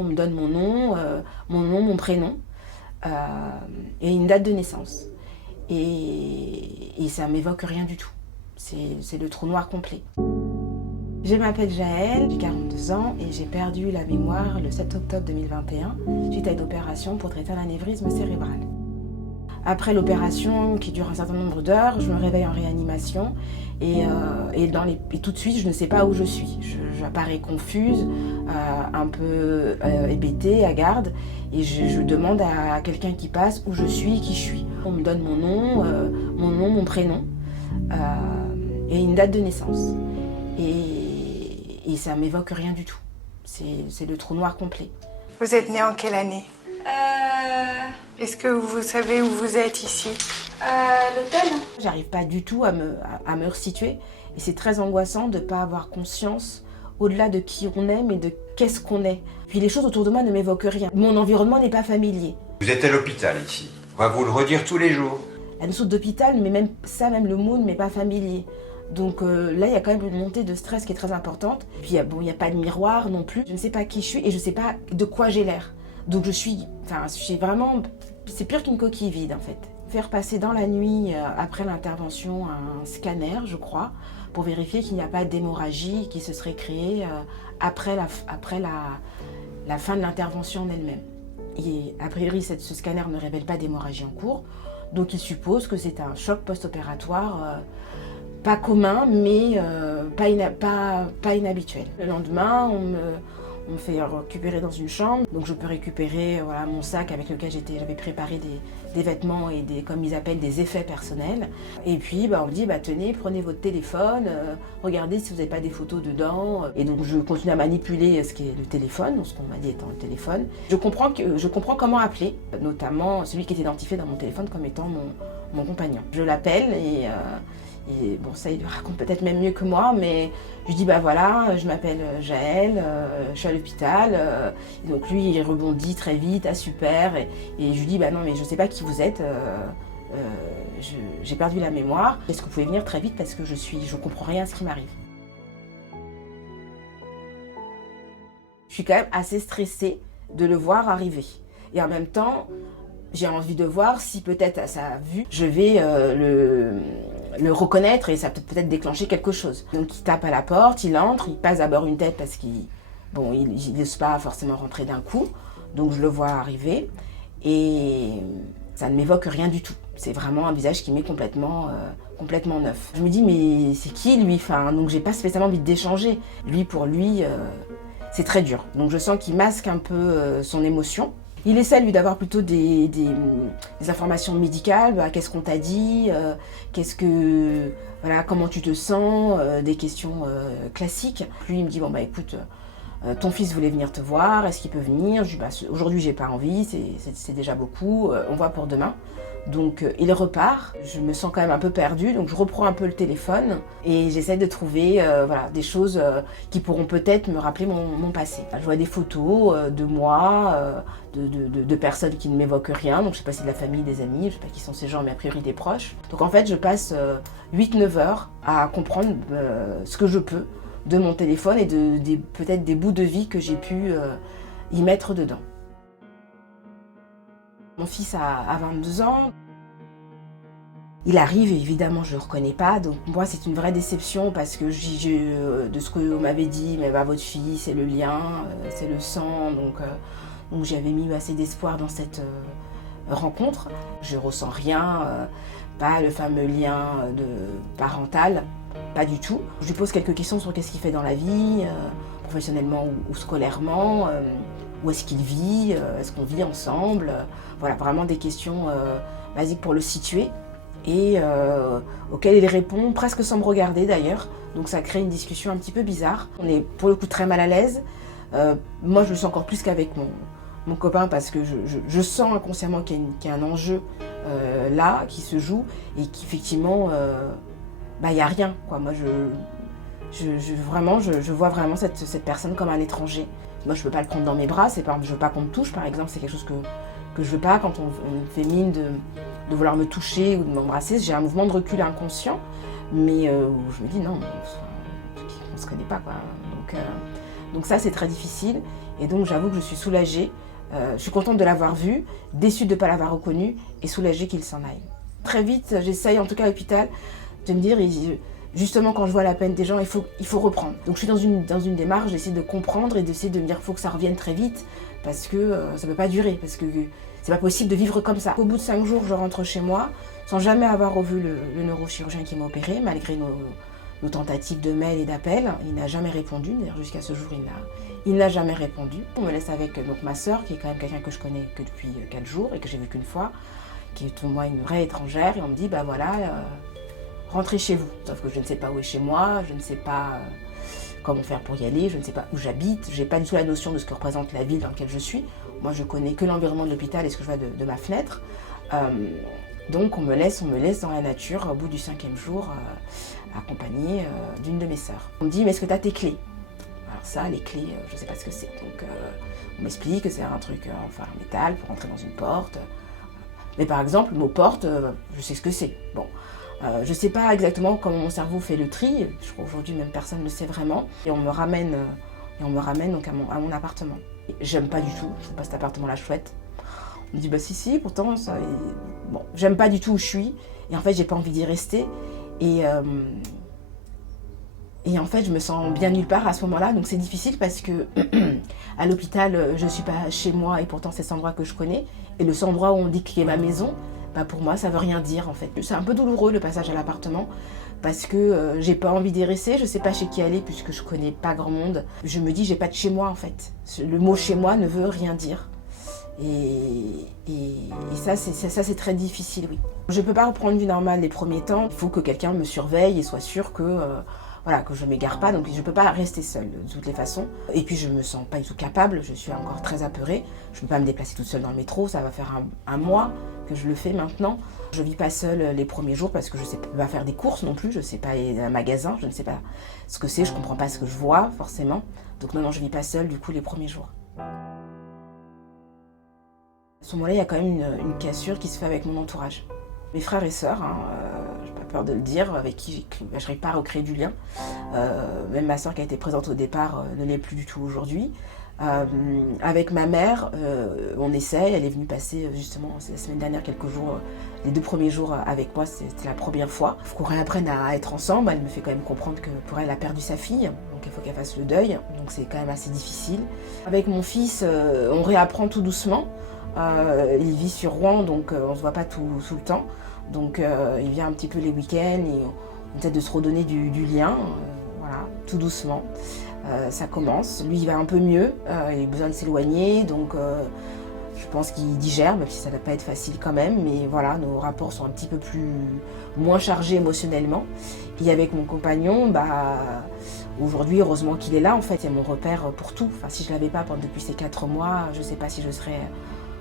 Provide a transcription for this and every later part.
On me donne mon prénom et une date de naissance. Et ça m'évoque rien du tout. C'est le trou noir complet. Je m'appelle Jaëlle, j'ai 42 ans et j'ai perdu la mémoire le 7 octobre 2021 suite à une opération pour traiter un anévrisme cérébral. Après l'opération, qui dure un certain nombre d'heures, je me réveille en réanimation et tout de suite, je ne sais pas où je suis. J'apparais confuse, un peu hébétée, hagarde, et je demande à quelqu'un qui passe où je suis et qui je suis. On me donne mon prénom et une date de naissance. Et ça m'évoque rien du tout. C'est le trou noir complet. Vous êtes né en quelle année? Est-ce que vous savez où vous êtes ici? L'hôtel. J'arrive pas du tout à me resituer. Et c'est très angoissant de ne pas avoir conscience au-delà de qui on est, mais de qu'est-ce qu'on est. Puis les choses autour de moi ne m'évoquent rien. Mon environnement n'est pas familier. Vous êtes à l'hôpital ici. On va vous le redire tous les jours. La notion d'hôpital, mais même le mot ne m'est pas familier. Donc là, il y a quand même une montée de stress qui est très importante. Puis il n'y a pas de miroir non plus. Je ne sais pas qui je suis et je ne sais pas de quoi j'ai l'air. Donc j'ai vraiment... C'est pire qu'une coquille vide en fait. Faire passer dans la nuit, après l'intervention, un scanner, je crois, pour vérifier qu'il n'y a pas d'hémorragie qui se serait créée après la fin de l'intervention en elle-même. Et a priori, ce scanner ne révèle pas d'hémorragie en cours. Donc il suppose que c'est un choc post-opératoire pas commun, mais pas inhabituel. Le lendemain, on me fait récupérer dans une chambre, donc je peux récupérer mon sac avec lequel j'avais préparé des vêtements et comme ils appellent, des effets personnels. Et puis on me dit, tenez, prenez votre téléphone, regardez si vous n'avez pas des photos dedans. Et donc je continue à manipuler ce qui est le téléphone, ce qu'on m'a dit étant le téléphone. Je comprends comment appeler, notamment celui qui est identifié dans mon téléphone comme étant mon compagnon. Je l'appelle et bon, ça, il le raconte peut-être même mieux que moi, mais je lui dis, voilà, je m'appelle Jaëlle, je suis à l'hôpital. Donc lui, il rebondit très vite, super. Et je lui dis, non, mais je sais pas qui vous êtes, j'ai perdu la mémoire. Est-ce que vous pouvez venir très vite parce que je comprends rien à ce qui m'arrive. Je suis quand même assez stressée de le voir arriver. Et en même temps, j'ai envie de voir si peut-être à sa vue, je vais le reconnaître et ça peut peut-être déclencher quelque chose. Donc il tape à la porte, il entre, il passe d'abord une tête parce qu'il n'ose pas forcément rentrer d'un coup. Donc je le vois arriver et ça ne m'évoque rien du tout. C'est vraiment un visage qui m'est complètement neuf. Je me dis mais c'est qui lui? Donc j'ai pas spécialement envie d'échanger. Pour lui, c'est très dur. Donc je sens qu'il masque un peu son émotion. Il essaie, lui, d'avoir plutôt des informations médicales. Qu'est-ce qu'on t'a dit, comment tu te sens, des questions classiques. Lui, il me dit, écoute, ton fils voulait venir te voir, est-ce qu'il peut venir? Je dis, aujourd'hui, j'ai pas envie, c'est déjà beaucoup, on voit pour demain. Donc il repart, je me sens quand même un peu perdue, donc je reprends un peu le téléphone et j'essaie de trouver des choses qui pourront peut-être me rappeler mon passé. Je vois des photos de moi, de personnes qui ne m'évoquent rien, donc je sais pas si c'est de la famille, des amis, je sais pas qui sont ces gens, mais a priori des proches. Donc en fait je passe 8-9 heures à comprendre ce que je peux de mon téléphone et peut-être des bouts de vie que j'ai pu y mettre dedans. Mon fils a 22 ans. Il arrive et évidemment je ne le reconnais pas, donc moi c'est une vraie déception parce que de ce qu'on m'avait dit, mais votre fille c'est le lien, c'est le sang, donc j'avais mis assez d'espoir dans cette rencontre. Je ressens rien, pas le fameux lien parental, pas du tout. Je lui pose quelques questions sur qu'est-ce qu'il fait dans la vie, professionnellement ou scolairement. Où est-ce qu'il vit? Est-ce qu'on vit ensemble? Voilà, vraiment des questions basiques pour le situer et auxquelles il répond presque sans me regarder d'ailleurs. Donc ça crée une discussion un petit peu bizarre. On est pour le coup très mal à l'aise. Moi je le sens encore plus qu'avec mon copain parce que je sens inconsciemment qu'il y a un enjeu là qui se joue et qu'effectivement il n'y a rien, quoi. Moi je vois vraiment cette personne comme un étranger. Moi, je ne peux pas le prendre dans mes bras, je ne veux pas qu'on me touche, par exemple, c'est quelque chose que je ne veux pas quand on fait mine de vouloir me toucher ou de m'embrasser. J'ai un mouvement de recul inconscient, mais où je me dis non, on ne se connaît pas, quoi. Donc ça, c'est très difficile. Et donc j'avoue que je suis soulagée. Je suis contente de l'avoir vu, déçue de ne pas l'avoir reconnu et soulagée qu'il s'en aille. Très vite, j'essaye, en tout cas à l'hôpital, de me dire, justement quand je vois la peine des gens, il faut reprendre. Donc je suis dans une démarche, j'essaie de comprendre et d'essayer de me dire qu'il faut que ça revienne très vite parce que ça ne peut pas durer, parce que c'est pas possible de vivre comme ça. Au bout de 5 jours, je rentre chez moi sans jamais avoir revu le neurochirurgien qui m'a opéré, malgré nos tentatives de mail et d'appel. Il n'a jamais répondu, d'ailleurs jusqu'à ce jour il n'a jamais répondu. On me laisse avec donc, ma sœur, qui est quand même quelqu'un que je connais que depuis 4 jours et que j'ai vu qu'une fois, qui est pour moi une vraie étrangère, et on me dit bah voilà, rentrez chez vous. Sauf que je ne sais pas où est chez moi, je ne sais pas comment faire pour y aller, je ne sais pas où j'habite, j'ai pas du tout la notion de ce que représente la ville dans laquelle je suis. Moi je connais que l'environnement de l'hôpital et ce que je vois de ma fenêtre. Donc on me laisse dans la nature au bout du 5e jour, accompagnée d'une de mes sœurs. On me dit mais est-ce que tu as tes clés? Alors ça, les clés, je ne sais pas ce que c'est. Donc on m'explique que c'est un truc en métal pour entrer dans une porte. Mais par exemple, le mot porte, je sais ce que c'est. Bon, je ne sais pas exactement comment mon cerveau fait le tri. Je crois qu'aujourd'hui même personne ne le sait vraiment. Et on me ramène donc à mon appartement. J'aime pas du tout, je trouve pas cet appartement-là chouette. On me dit bah si, pourtant ça. Bon, j'aime pas du tout où je suis. Et en fait, j'ai pas envie d'y rester. Et en fait, je me sens bien nulle part à ce moment-là, donc c'est difficile parce que à l'hôpital, je ne suis pas chez moi et pourtant c'est cet endroit que je connais. Et le seul endroit où on dit qu'il est ma maison, bah pour moi, ça ne veut rien dire en fait. C'est un peu douloureux le passage à l'appartement parce que j'ai pas envie d'y rester, je ne sais pas chez qui aller puisque je ne connais pas grand monde. Je me dis, j'ai pas de chez moi en fait. Le mot chez moi ne veut rien dire. Et ça, c'est très difficile, oui. Je ne peux pas reprendre du normal les premiers temps. Il faut que quelqu'un me surveille et soit sûr que je ne m'égare pas, donc je ne peux pas rester seule de toutes les façons. Et puis je ne me sens pas du tout capable, je suis encore très apeurée. Je ne peux pas me déplacer toute seule dans le métro, ça va faire un mois que je le fais maintenant. Je ne vis pas seule les premiers jours parce que je ne sais pas faire des courses non plus, je ne sais pas aller à un magasin, je ne sais pas ce que c'est, je ne comprends pas ce que je vois forcément. Donc non, je ne vis pas seule du coup les premiers jours. À ce moment-là, il y a quand même une cassure qui se fait avec mon entourage. Mes frères et sœurs, j'ai pas peur de le dire, avec qui je n'arrive pas à recréer du lien. Même ma sœur qui a été présente au départ ne l'est plus du tout aujourd'hui. Avec ma mère, on essaye, elle est venue passer justement la semaine dernière quelques jours, les 2 premiers jours avec moi, c'était la première fois. Il faut qu'on réapprenne à être ensemble, elle me fait quand même comprendre que pour elle, elle a perdu sa fille, donc il faut qu'elle fasse le deuil, donc c'est quand même assez difficile. Avec mon fils, on réapprend tout doucement. Il vit sur Rouen, donc on ne se voit pas tout le temps. Donc il vient un petit peu les week-ends et on essaie de se redonner du lien, voilà, tout doucement. Ça commence. Lui, il va un peu mieux, il a besoin de s'éloigner, donc je pense qu'il digère, même si ça ne va pas être facile quand même. Mais voilà, nos rapports sont un petit peu moins chargés émotionnellement. Et avec mon compagnon, aujourd'hui, heureusement qu'il est là, en fait, il y a mon repère pour tout. Enfin, si je ne l'avais pas depuis ces 4 mois, je ne sais pas si je serais...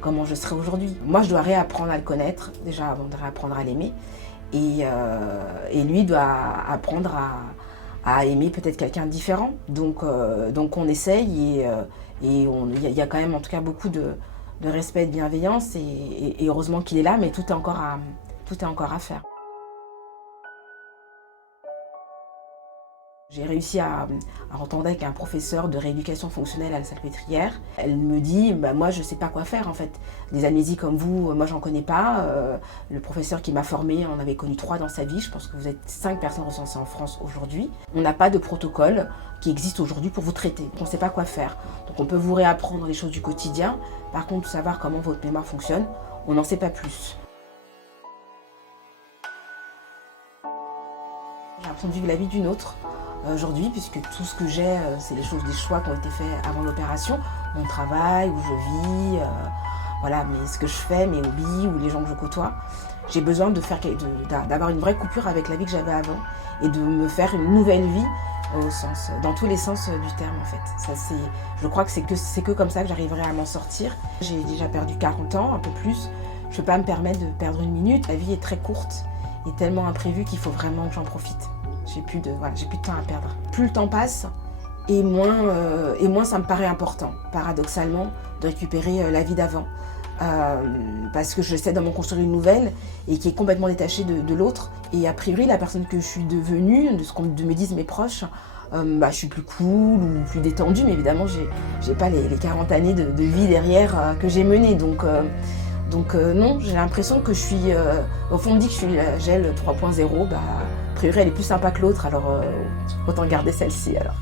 comment je serai aujourd'hui. Moi, je dois réapprendre à le connaître, déjà avant de réapprendre à l'aimer. Et lui doit apprendre à aimer peut-être quelqu'un de différent. Donc on essaye et il y a quand même en tout cas beaucoup de respect et de bienveillance. Et heureusement qu'il est là, mais tout est encore à faire. J'ai réussi à entendre avec un professeur de rééducation fonctionnelle à la Salpêtrière. Elle me dit, moi je ne sais pas quoi faire en fait. Des amnésies comme vous, moi j'en connais pas. Le professeur qui m'a formée en avait connu 3 dans sa vie. Je pense que vous êtes 5 personnes recensées en France aujourd'hui. On n'a pas de protocole qui existe aujourd'hui pour vous traiter. On ne sait pas quoi faire. Donc on peut vous réapprendre les choses du quotidien. Par contre, savoir comment votre mémoire fonctionne, on n'en sait pas plus. J'ai l'impression de vivre la vie d'une autre. Aujourd'hui, puisque tout ce que j'ai, c'est des choix qui ont été faits avant l'opération, mon travail, où je vis, voilà, mais ce que je fais, mes hobbies ou les gens que je côtoie. J'ai besoin d'avoir une vraie coupure avec la vie que j'avais avant et de me faire une nouvelle vie dans tous les sens du terme en fait. Je crois que c'est que comme ça que j'arriverai à m'en sortir. J'ai déjà perdu 40 ans, un peu plus. Je ne peux pas me permettre de perdre une minute. La vie est très courte et tellement imprévue qu'il faut vraiment que j'en profite. J'ai plus de temps à perdre. Plus le temps passe, et moins ça me paraît important, paradoxalement, de récupérer la vie d'avant. Parce que j'essaie d'en construire une nouvelle et qui est complètement détachée de l'autre. Et a priori, la personne que je suis devenue, de ce qu'on me disent mes proches, je suis plus cool ou plus détendue, mais évidemment, j'ai pas les 40 années de vie derrière que j'ai menées. Donc non, j'ai l'impression que je suis... au fond, on me dit que je suis la Gel 3.0, a priori, elle est plus sympa que l'autre, alors autant garder celle-ci alors.